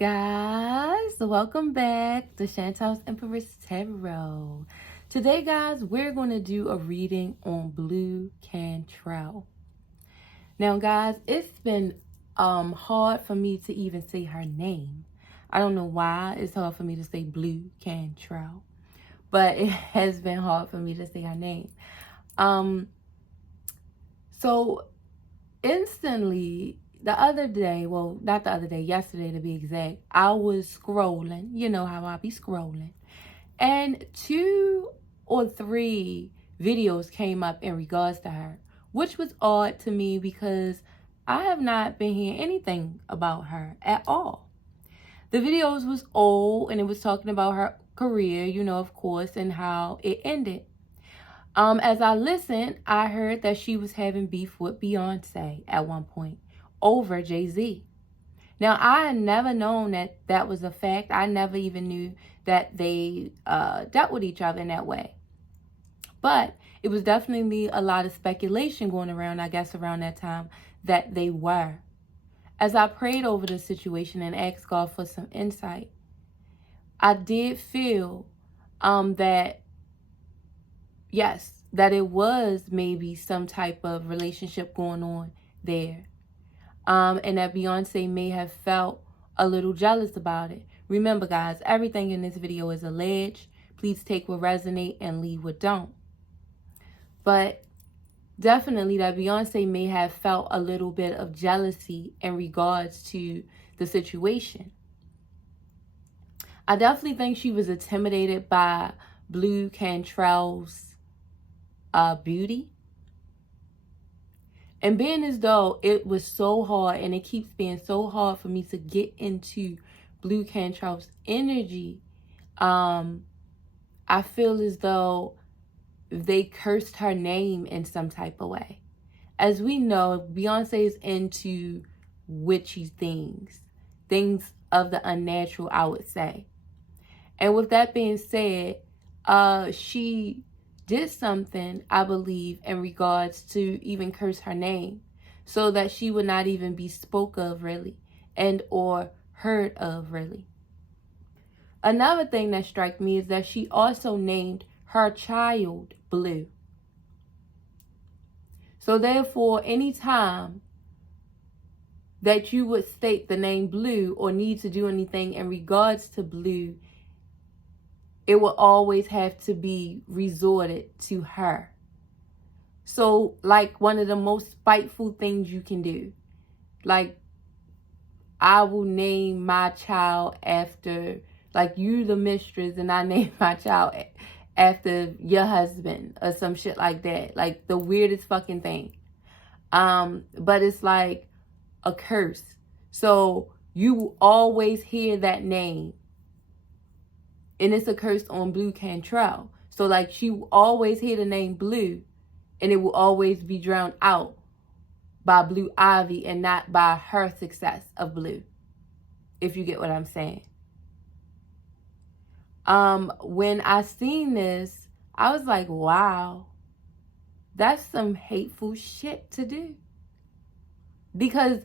guys, welcome back to Chantal's Empress Tarot. Today, guys, we're going to do a reading on BLU CANTRELL. Now, guys, it's been hard for me to even say her name. I don't know why it's hard for me to say BLU CANTRELL, but it has been hard for me to say her name. So instantly, the other day, well, not the other day, yesterday to be exact, I was scrolling. You know how I be scrolling. And 2 or 3 videos came up in regards to her, which was odd to me because I have not been hearing anything about her at all. The videos was old and it was talking about her career, you know, of course, and how it ended. As I listened, I heard that she was having beef with Beyonce at one point over Jay-Z. Now, I had never known that that was a fact. I never even knew that they dealt with each other in that way. But it was definitely a lot of speculation going around, I guess, around that time that they were. As I prayed over the situation and asked God for some insight, I did feel that, yes, that it was maybe some type of relationship going on there. And that Beyonce may have felt a little jealous about it. Remember, guys, everything in this video is alleged. Please take what resonate and leave what don't. But definitely that Beyonce may have felt a little bit of jealousy in regards to the situation. I definitely think she was intimidated by BLU CANTRELL's beauty. And being as though it was so hard and it keeps being so hard for me to get into BLU CANTRELL's energy, I feel as though they cursed her name in some type of way. As we know, Beyonce is into witchy things of the unnatural, I would say. And with that being said, she did something, I believe, in regards to even curse her name so that she would not even be spoke of really and or heard of really. Another thing that struck me is that she also named her child BLU. So therefore, anytime that you would state the name BLU or need to do anything in regards to BLU, it will always have to be resorted to her. So, like, one of the most spiteful things you can do, like, I will name my child after, like, you the mistress, and I name my child after your husband or some shit like that. Like, the weirdest fucking thing. But it's like a curse. So you will always hear that name. And it's a curse on BLU CANTRELL. So, like, she will always hear the name BLU, and it will always be drowned out by Blue Ivy and not by her success of BLU, if you get what I'm saying. When I seen this, I was like, wow, that's some hateful shit to do. Because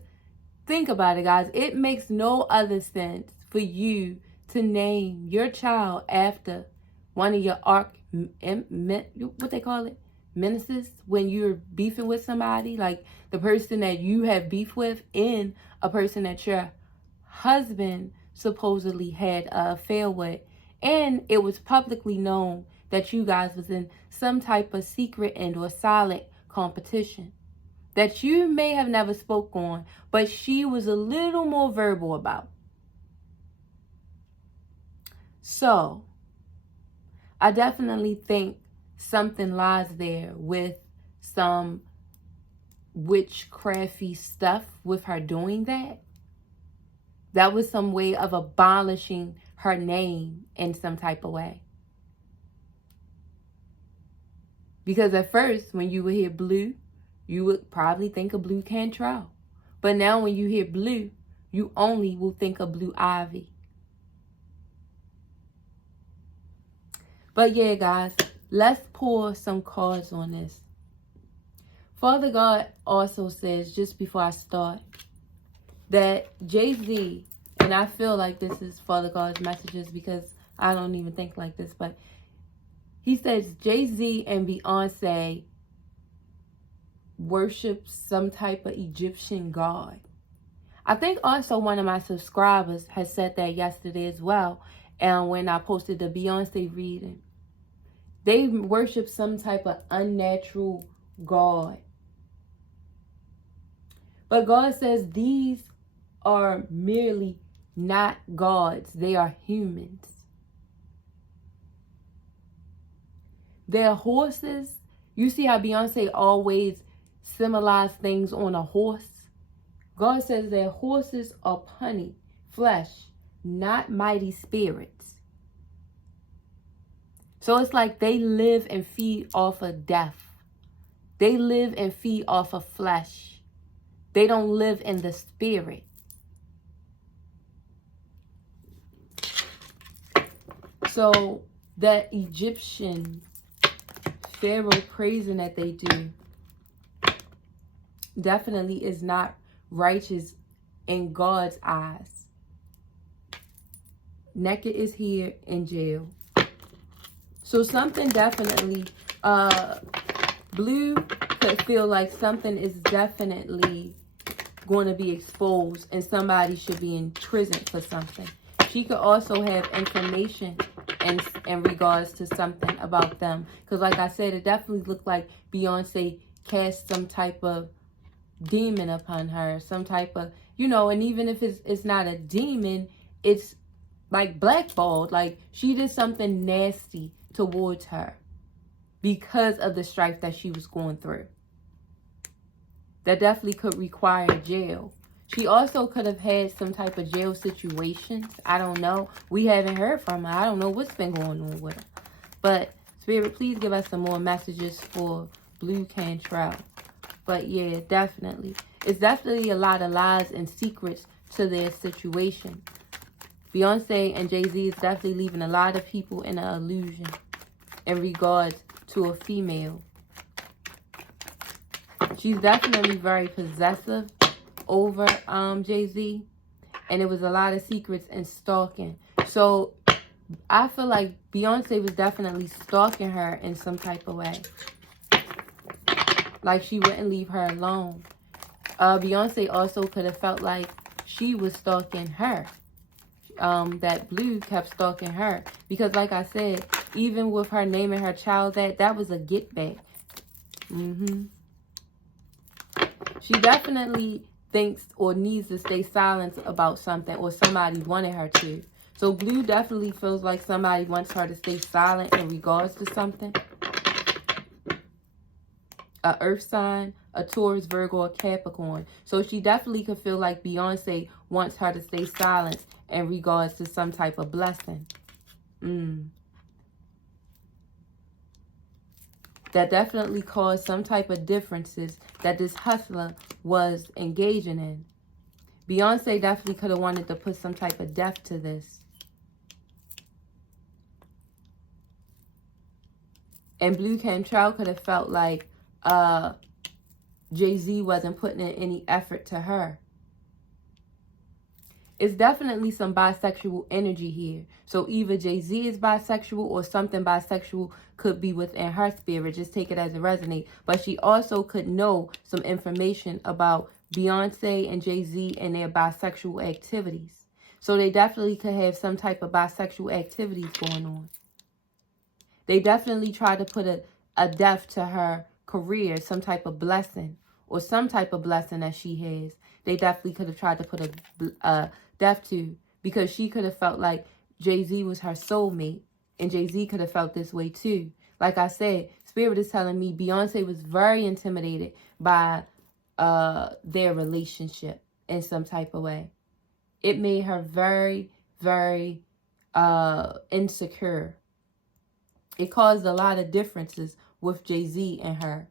think about it, guys. It makes no other sense for you to name your child after one of your what they call it? Menaces, when you're beefing with somebody, like the person that you have beef with and a person that your husband supposedly had an affair with. And it was publicly known that you guys was in some type of secret and or silent competition that you may have never spoke on, but she was a little more verbal about. So, I definitely think something lies there with some witchcrafty stuff with her doing that. That was some way of abolishing her name in some type of way. Because at first, when you would hear BLU, you would probably think of BLU CANTRELL. But now when you hear BLU, you only will think of Blue Ivy. But yeah, guys, let's pour some cards on this. Father God also says, just before I start, that Jay-Z and I feel like this is Father God's messages because I don't even think like this, but he says Jay-Z and Beyonce worship some type of Egyptian god. I think also one of my subscribers has said that yesterday as well, and when I posted the Beyonce reading. They worship some type of unnatural god. But God says these are merely not gods. They are humans. They're horses. You see how Beyonce always symbolizes things on a horse? God says their horses are punny, flesh, not mighty spirits. So it's like they live and feed off of death. They live and feed off of flesh. They don't live in the spirit. So that Egyptian Pharaoh praising that they do definitely is not righteous in God's eyes. Naked is here in jail. So something definitely, Blue could feel like something is definitely going to be exposed and somebody should be in prison for something. She could also have information in regards to something about them. Because like I said, it definitely looked like Beyonce cast some type of demon upon her. Some type of, you know, and even if it's not a demon, it's like blackballed. Like she did something nasty towards her because of the strife that she was going through. That definitely could require jail. She also could have had some type of jail situations. I don't know. We haven't heard from her. I don't know what's been going on with her. But Spirit, please give us some more messages for Blue Cantrell. But yeah, definitely. It's definitely a lot of lies and secrets to their situation. Beyonce and Jay-Z is definitely leaving a lot of people in an illusion in regards to a female. She's definitely very possessive over Jay-Z, and it was a lot of secrets and stalking. So I feel like Beyonce was definitely stalking her in some type of way. Like she wouldn't leave her alone. Beyonce also could have felt like she was stalking her. That Blue kept stalking her. Because like I said, even with her naming her child that was a get back. She definitely thinks or needs to stay silent about something, or somebody wanted her to. So Blue definitely feels like somebody wants her to stay silent in regards to something. A earth sign, a Taurus, Virgo, or Capricorn. So she definitely could feel like Beyonce wants her to stay silent in regards to some type of blessing. That definitely caused some type of differences that this hustler was engaging in. Beyonce definitely could have wanted to put some type of death to this. And Blue Cantrell could have felt like Jay-Z wasn't putting in any effort to her. It's definitely some bisexual energy here. So either Jay-Z is bisexual or something bisexual could be within her spirit. Just take it as it resonates. But she also could know some information about Beyonce and Jay-Z and their bisexual activities. So they definitely could have some type of bisexual activities going on. They definitely tried to put a death to her career, some type of blessing or some type of blessing that she has. They definitely could have tried to put a death to, because she could have felt like Jay-Z was her soulmate, and Jay-Z could have felt this way too. Like I said, Spirit is telling me Beyonce was very intimidated by their relationship in some type of way. It made her very, very insecure. It caused a lot of differences with Jay-Z and her.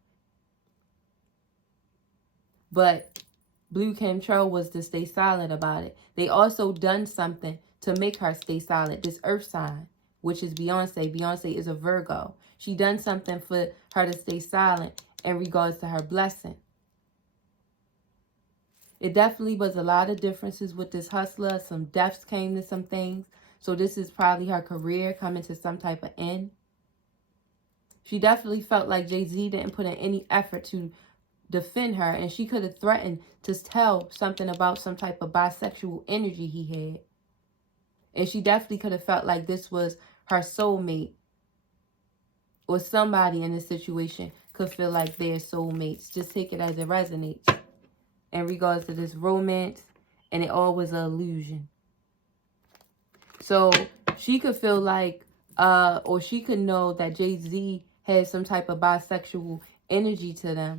But Blue Cantrell was to stay silent about it. They also done something to make her stay silent. This earth sign, which is Beyonce. Beyonce is a Virgo. She done something for her to stay silent in regards to her blessing. It definitely was a lot of differences with this hustler. Some deaths came to some things. So this is probably her career coming to some type of end. She definitely felt like Jay-Z didn't put in any effort to defend her. And she could have threatened to tell something about some type of bisexual energy he had. And she definitely could have felt like this was her soulmate. Or somebody in this situation could feel like they're soulmates. Just take it as it resonates. In regards to this romance. And it all was an illusion. So she could feel like, or she could know that Jay-Z had some type of bisexual energy to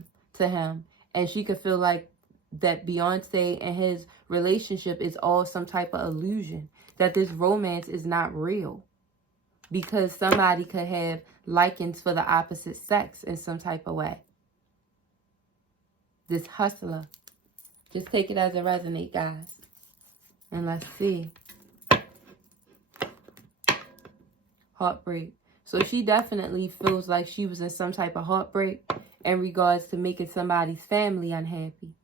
him. And she could feel like that Beyonce and his relationship is all some type of illusion. That this romance is not real. Because somebody could have likings for the opposite sex in some type of way. This hustler. Just take it as it resonates, guys. And let's see. Heartbreak. So she definitely feels like she was in some type of heartbreak in regards to making somebody's family unhappy.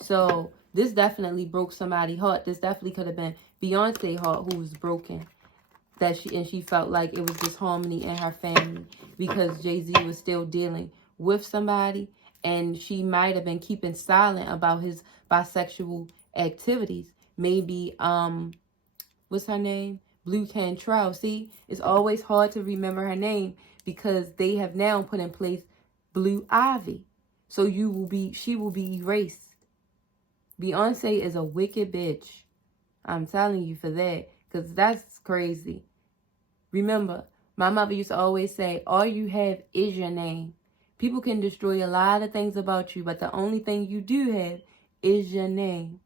So this definitely broke somebody's heart. This definitely could have been Beyonce's heart who was broken. She felt like it was disharmony in her family because Jay-Z was still dealing with somebody, and she might have been keeping silent about his bisexual activities. Maybe what's her name? BLU CANTRELL. See, it's always hard to remember her name because they have now put in place Blue Ivy. So she will be erased. Beyonce is a wicked bitch. I'm telling you for that, because that's crazy. Remember, my mother used to always say, all you have is your name. People can destroy a lot of things about you, but the only thing you do have is your name.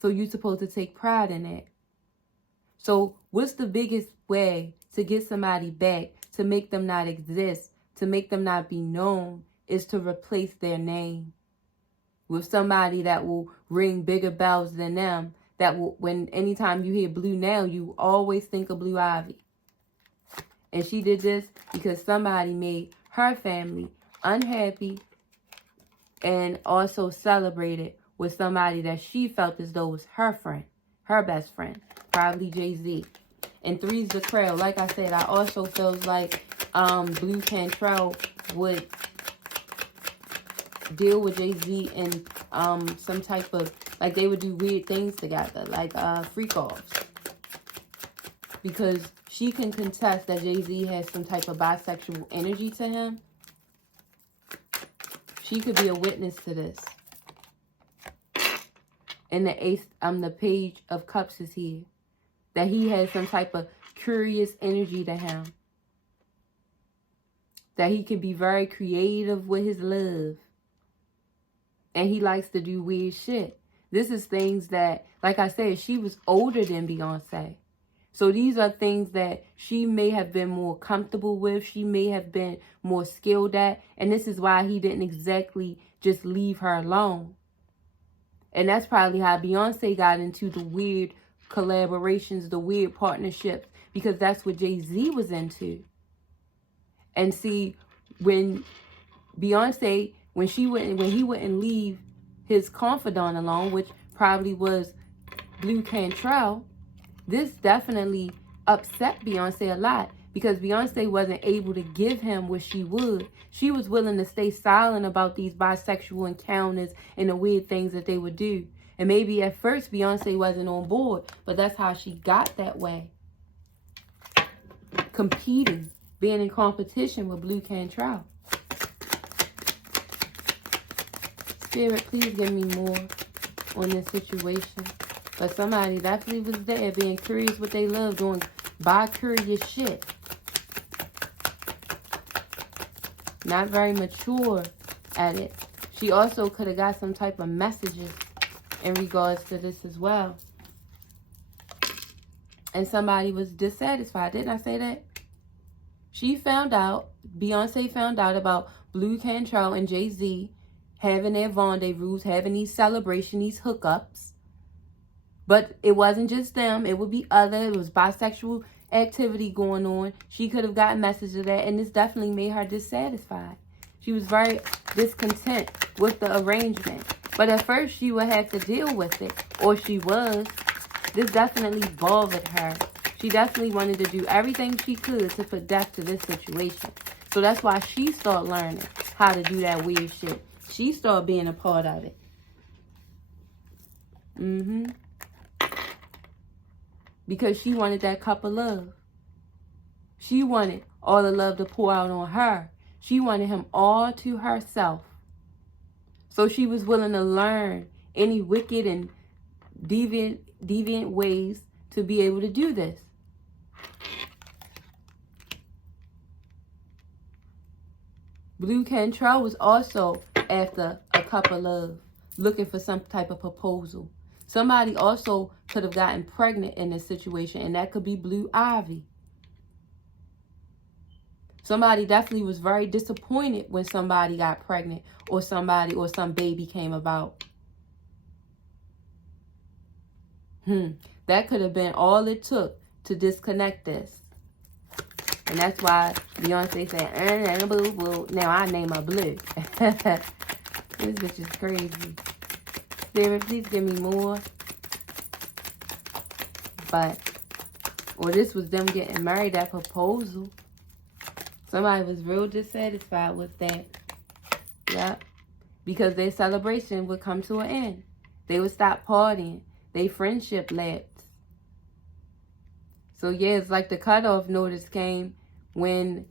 So you're supposed to take pride in that. So what's the biggest way to get somebody back, to make them not exist, to make them not be known, is to replace their name with somebody that will ring bigger bells than them. That will, anytime you hear Blue now, you always think of Blue Ivy. And she did this because somebody made her family unhappy and also celebrated with somebody that she felt as though was her friend, her best friend, probably Jay-Z. And three's the crowd. Like I said, I also feel like BLU CANTRELL would deal with Jay-Z in some type of, like they would do weird things together, like freak-offs. Because she can contest that Jay-Z has some type of bisexual energy to him. She could be a witness to this. And the Page of Cups is here. That he has some type of curious energy to him. That he can be very creative with his love. And he likes to do weird shit. This is things that, like I said, she was older than Beyonce. So these are things that she may have been more comfortable with. She may have been more skilled at. And this is why he didn't exactly just leave her alone. And that's probably how Beyonce got into the weird collaborations, the weird partnerships. Because that's what Jay-Z was into. And see, when Beyonce, when he wouldn't leave his confidant alone, which probably was BLU CANTRELL, this definitely upset Beyonce a lot because Beyonce wasn't able to give him what she would. She was willing to stay silent about these bisexual encounters and the weird things that they would do. And maybe at first Beyonce wasn't on board, but that's how she got that way. Competing, being in competition with BLU CANTRELL. Spirit, please give me more on this situation. But somebody definitely was there being curious what they love, doing bi-curious shit. Not very mature at it. She also could have got some type of messages in regards to this as well. And somebody was dissatisfied. Didn't I say that? She found out, Beyonce found out about BLU CANTRELL and Jay-Z having their rendezvous, having these celebrations, these hookups. But it wasn't just them. It would be other. It was bisexual activity going on. She could have gotten messages of that. And this definitely made her dissatisfied. She was very discontent with the arrangement. But at first, she would have to deal with it. Or she was. This definitely bothered her. She definitely wanted to do everything she could to put death to this situation. So that's why she started learning how to do that weird shit. She started being a part of it. Because she wanted that cup of love. She wanted all the love to pour out on her. She wanted him all to herself. So she was willing to learn any wicked and deviant ways to be able to do this. Blue Cantrell was also after a cup of love, looking for some type of proposal. Somebody also could have gotten pregnant in this situation, and that could be Blue Ivy. Somebody definitely was very disappointed when somebody got pregnant or some baby came about. That could have been all it took to disconnect this. And that's why Beyonce said, blue, blue. Now I name her Blue. This bitch is crazy. Spirit, please give me more. Or this was them getting married, that proposal. Somebody was real dissatisfied with that. Yep. Because their celebration would come to an end. They would stop partying. Their friendship lapsed. So yeah, it's like the cutoff notice came when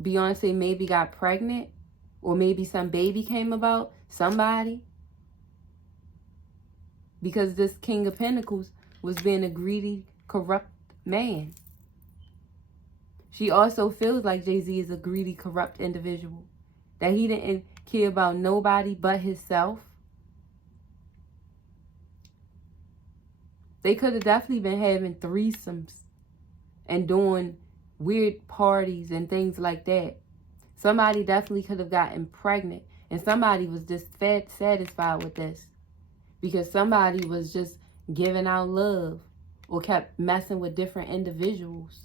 Beyonce maybe got pregnant. Or maybe some baby came about. Somebody. Because this King of Pentacles was being a greedy, corrupt man. She also feels like Jay-Z is a greedy, corrupt individual. That he didn't care about nobody but himself. They could have definitely been having threesomes and doing weird parties and things like that. Somebody definitely could have gotten pregnant. And somebody was just satisfied with this. Because somebody was just giving out love. Or kept messing with different individuals.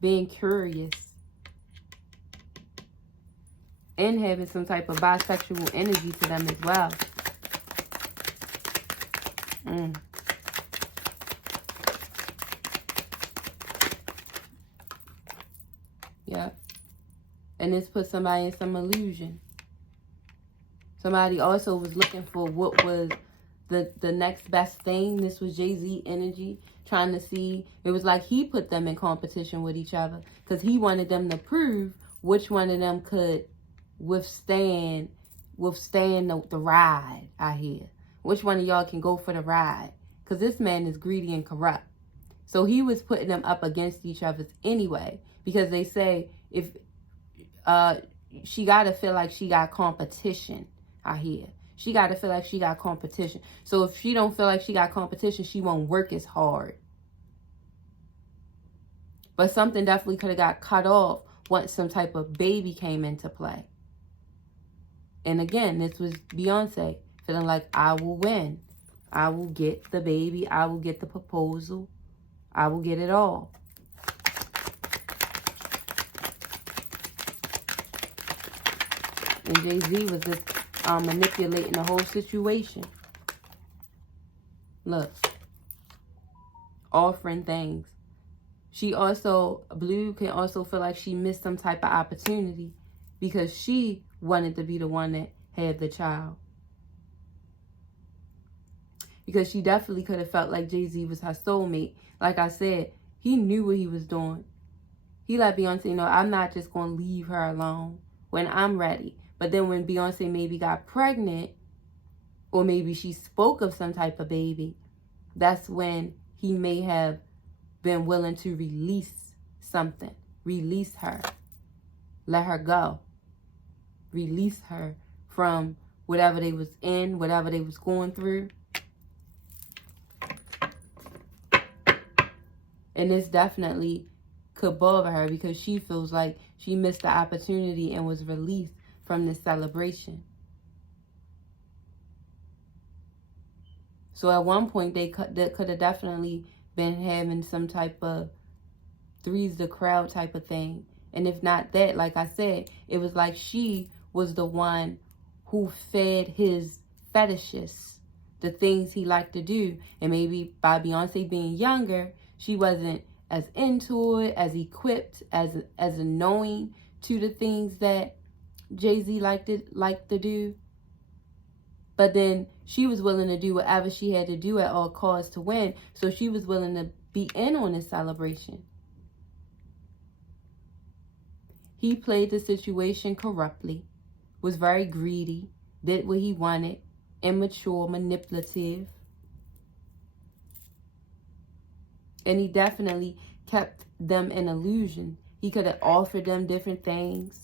Being curious. And having some type of bisexual energy to them as well. Yeah. And this put somebody in some illusion. Somebody also was looking for what was the next best thing. This was Jay-Z energy. Trying to see. It was like he put them in competition with each other. Because he wanted them to prove which one of them could withstand the ride, I hear. Which one of y'all can go for the ride? Because this man is greedy and corrupt. So he was putting them up against each other anyway. Because they say if she got to feel like she got competition, I hear. She got to feel like she got competition. So if she don't feel like she got competition, she won't work as hard. But something definitely could have got cut off once some type of baby came into play. And again, this was Beyonce feeling like, I will win. I will get the baby. I will get the proposal. I will get it all. And Jay-Z was just manipulating the whole situation. Look. Offering things. She also, Blue can also feel like she missed some type of opportunity because she wanted to be the one that had the child. Because she definitely could have felt like Jay-Z was her soulmate. Like I said, he knew what he was doing. He let Beyonce know, I'm not just going to leave her alone when I'm ready. But then when Beyonce maybe got pregnant, or maybe she spoke of some type of baby, that's when he may have been willing to release something. Release her. Let her go. Release her from whatever they was in, whatever they was going through. And this definitely could bother her because she feels like she missed the opportunity and was released from this celebration. So at one point, they could have definitely been having some type of three's the crowd type of thing. And if not that, like I said, it was like she was the one who fed his fetishes, the things he liked to do. And maybe by Beyonce being younger, she wasn't as into it, as equipped, as a knowing to the things that Jay-Z liked to do. But then she was willing to do whatever she had to do at all costs to win. So she was willing to be in on this celebration. He played the situation corruptly, was very greedy, did what he wanted, immature, manipulative. And he definitely kept them in illusion. He could have offered them different things.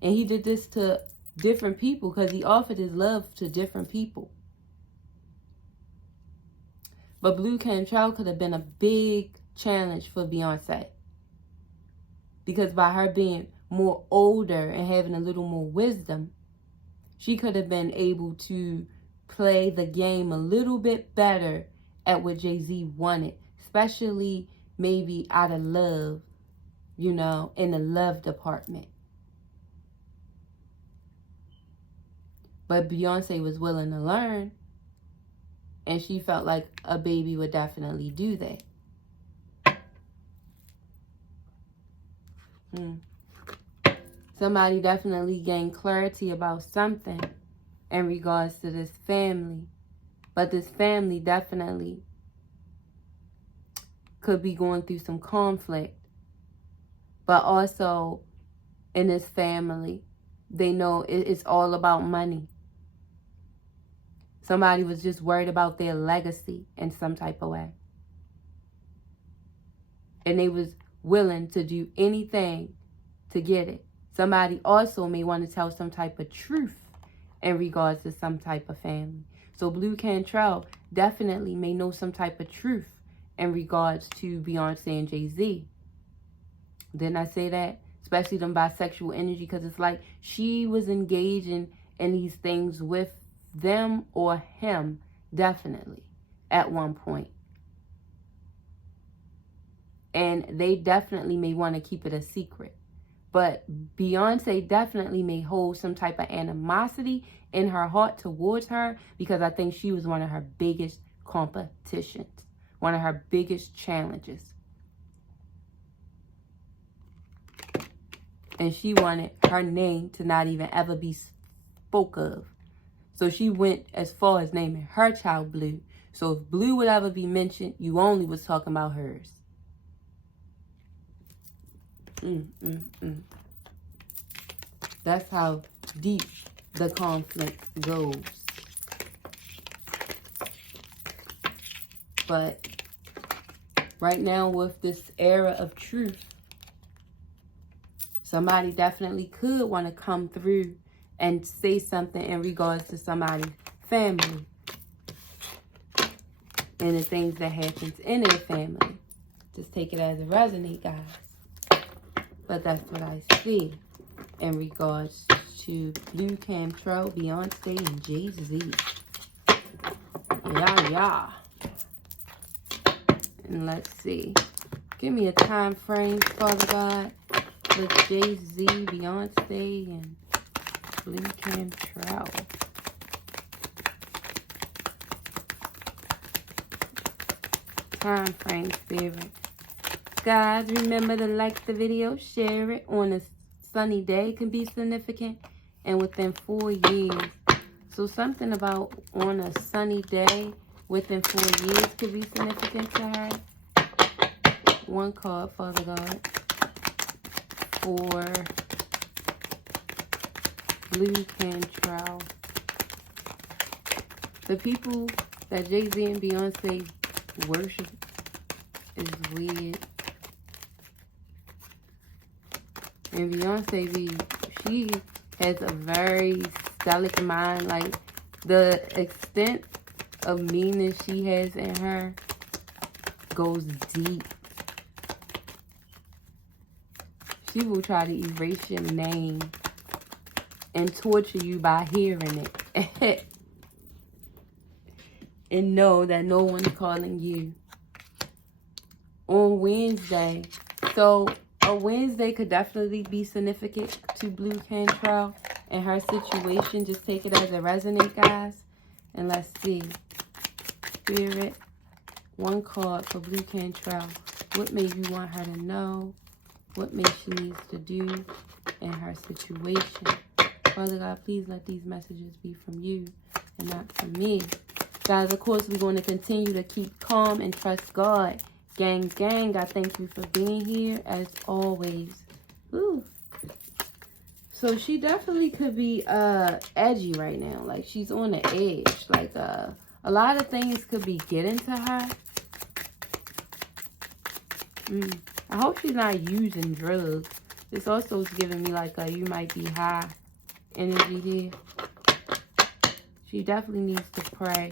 And he did this to different people because he offered his love to different people. But BLU CANTRELL could have been a big challenge for Beyonce. Because by her being more older and having a little more wisdom, she could have been able to play the game a little bit better at what Jay-Z wanted. Especially maybe out of love, you know, in the love department. But Beyonce was willing to learn. And she felt like a baby would definitely do that. Somebody definitely gained clarity about something in regards to this family. But this family definitely could be going through some conflict. But also in this family, they know it's all about money. Somebody was just worried about their legacy in some type of way. And they was willing to do anything to get it. Somebody also may want to tell some type of truth in regards to some type of family. So BLU CANTRELL definitely may know some type of truth in regards to Beyonce and Jay-Z. Didn't I say that? Especially them bisexual energy, because it's like she was engaging in these things with them or him, definitely, at one point. And they definitely may want to keep it a secret. But Beyonce definitely may hold some type of animosity in her heart towards her, because I think she was one of her biggest competitions, one of her biggest challenges. And she wanted her name to not even ever be spoke of. So she went as far as naming her child BLU. So if BLU would ever be mentioned, you only was talking about hers. That's how deep the conflict goes. But right now, with this era of truth, somebody definitely could want to come through and say something in regards to somebody's family and the things that happens in their family. Just take it as it resonates, guys. But that's what I see in regards to BLU CANTRELL, Beyonce, and Jay-Z. Yeah. And let's see. Give me a time frame, Father God, with Jay-Z, Beyonce, and BLU CANTRELL. Time frame, Spirit. Guys, remember to like the video, share it. On a sunny day can be significant, and within 4 years. So something about on a sunny day within 4 years could be significant to her. One card, Father God, for BLU CANTRELL. The people that Jay-Z and Beyonce worship is weird. And Beyonce, she has a very stellar mind. Like, the extent of meaning she has in her goes deep. She will try to erase your name and torture you by hearing it. And know that no one's calling you. On Wednesday. So a Wednesday could definitely be significant to BLU CANTRELL. in her situation. Just take it as a resonate, guys. And let's see. Spirit, one card for Blue Cantrell. What may you want her to know? What may she needs to do in her situation? Father God, please let these messages be from you and not from me. Guys, of course, we're going to continue to keep calm and trust God. Gang, gang, I thank you for being here as always. Ooh. So she definitely could be edgy right now. Like, she's on the edge. Like, a lot of things could be getting to her. I hope she's not using drugs. This also is giving me like a you might be high energy here. She definitely needs to pray.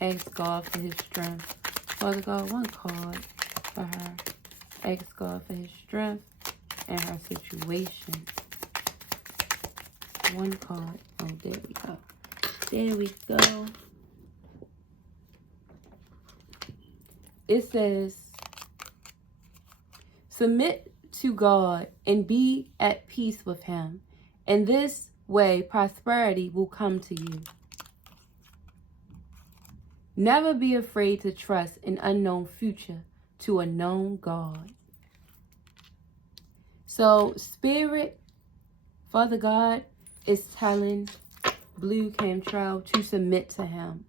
Ask God for his strength. Father God, one card for her. Ask God for his strength and her situation. One card. Oh, there we go. There we go. It says, submit to God and be at peace with him. In this way, prosperity will come to you. Never be afraid to trust an unknown future to a known God. So, Spirit, Father God, is telling Blue Cantrell to submit to him.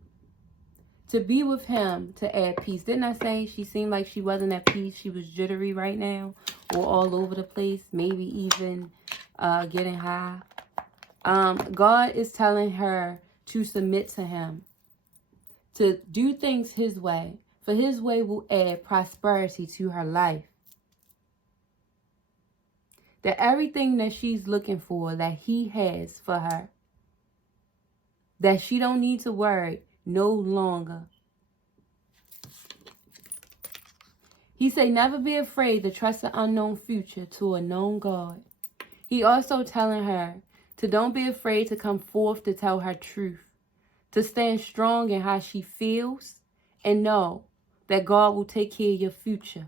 To be with him, to add peace. Didn't I say she seemed like she wasn't at peace? She was jittery right now, or all over the place, maybe even getting high. God is telling her to submit to him, to do things his way, for his way will add prosperity to her life. That everything that she's looking for, that he has for her, that she don't need to worry no longer. He said, never be afraid to trust an unknown future to a known God. He also telling her to don't be afraid to come forth to tell her truth, to stand strong in how she feels, and know that God will take care of your future.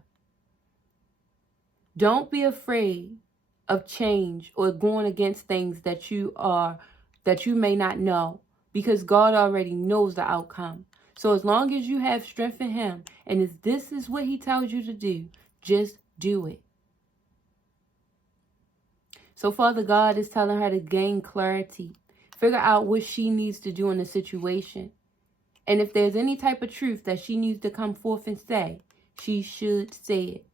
Don't be afraid of change or going against things that you may not know, because God already knows the outcome. So as long as you have strength in him, and if this is what he tells you to do, just do it. So Father God is telling her to gain clarity, figure out what she needs to do in the situation. And if there's any type of truth that she needs to come forth and say, she should say it.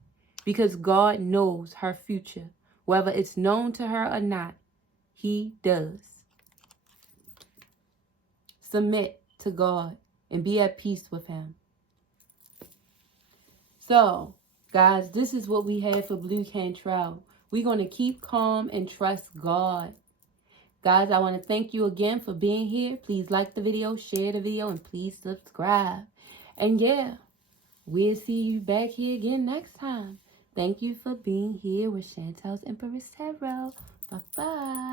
Because God knows her future. Whether it's known to her or not, he does. Submit to God and be at peace with him. So, guys, this is what we have for Blue Cantrell. We're going to keep calm and trust God. Guys, I want to thank you again for being here. Please like the video, share the video, and please subscribe. And yeah, we'll see you back here again next time. Thank you for being here with Chantel's Empress Tarot. Bye-bye.